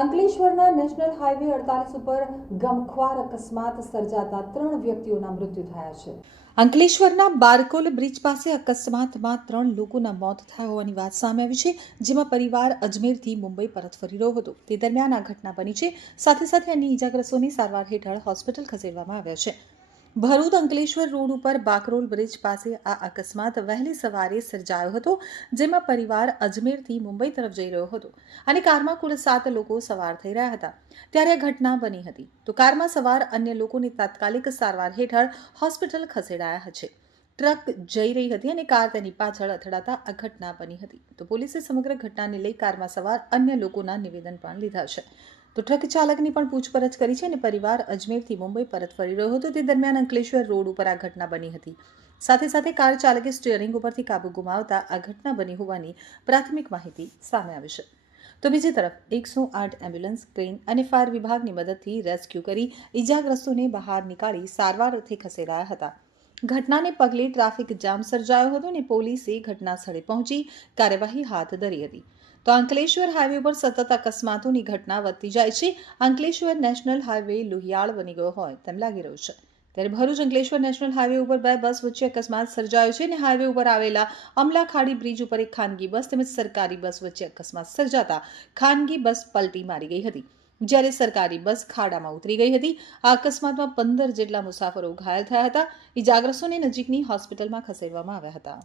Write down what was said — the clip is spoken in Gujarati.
અંકલેશ્વરના નેશનલ હાઈવે અડતાલીસ ઉપર ગમખ્વાર અકસ્માત સર્જાતા ત્રણ વ્યક્તિઓના મૃત્યુ થયા છે. અંકલેશ્વરના બારકોલ બ્રિજ પાસે અકસ્માતમાં ત્રણ લોકોના મોત થયા હોવાની વાત સામે આવી છે, જેમાં પરિવાર અજમેરથી મુંબઈ પરત ફરી રહ્યો હતો. તે દરમિયાન આ ઘટના બની છે. સાથે સાથે અન્ય ઇજાગ્રસ્તોની સારવાર હેઠળ હોસ્પિટલ ખસેડવામાં આવ્યા છે. ભરૂચ અંકલેશ્વર રોડ ઉપર બાકરોલ બ્રિજ પાસે આ અકસ્માત વહેલી સવારે સર્જાયો હતો, જેમાં પરિવાર અજમેરથી મુંબઈ તરફ જઈ રહ્યો હતો અને કારમાં કુલ સાત લોકો સવાર થઈ રહ્યા હતા. ત્યારે આ ઘટના બની હતી. તો કારમાં સવાર અન્ય લોકોને તાત્કાલિક સારવાર હેઠળ હોસ્પિટલ ખસેડાયા છે. ટ્રક જઈ રહી હતી અને કાર તેની પાછળ અથડાતા આ ઘટના બની હતી. તો પોલીસે સમગ્ર ઘટનાને લઈ કારમાં સવાર અન્ય લોકોના નિવેદન પણ લીધા છે. તો ટ્રક ચાલકની પણ પૂછપરછ કરી છે અને પરિવાર અજમેરથી મુંબઈ પરત ફરી રહ્યો હતો. તે દરમિયાન અંકલેશ્વર રોડ ઉપર આ ઘટના બની હતી. સાથે સાથે કાર ચાલકે સ્ટીયરિંગ ઉપરથી કાબુ ગુમાવતા આ ઘટના બની હોવાની પ્રાથમિક માહિતી સામે આવી છે. તો બીજી તરફ એકસો આઠ એમ્બ્યુલન્સ ક્રેન અને ફાયર વિભાગની મદદથી રેસ્ક્યુ કરી ઇજાગ્રસ્તોને બહાર નીકાળી સારવાર અર્થે ખસેડાયા હતા. ઘટનાને પગલે ટ્રાફિક જામ સર્જાયો હતો અને પોલીસે ઘટના સ્થળે પહોંચી કાર્યવાહી હાથ ધરી હતી. તો અંકલેશ્વર હાઈવે પર સતત અકસ્માતોની ઘટના વધતી જાય છે. અંકલેશ્વર નેશનલ હાઈવે લુહિયાળ બની ગયો હોય તેમ લાગી રહ્યું છે. ત્યારે ભરૂચ અંકલેશ્વર નેશનલ હાઈવે ઉપર બે બસ વચ્ચે અકસ્માત સર્જાયો છે અને હાઈવે ઉપર આવેલા અમલા ખાડી બ્રિજ ઉપર એક ખાનગી બસ તેમજ સરકારી બસ વચ્ચે અકસ્માત સર્જાતા ખાનગી બસ પલટી મારી ગઈ હતી. જ્યારે સરકારી બસ ખાડામાં ઉતરી ગઈ હતી. આ અકસ્માતમાં પંદર જેટલા મુસાફરો ઘાયલ થયા હતા. ઇજાગ્રસ્તોને નજીકની હોસ્પિટલમાં ખસેડવામાં આવ્યા હતા.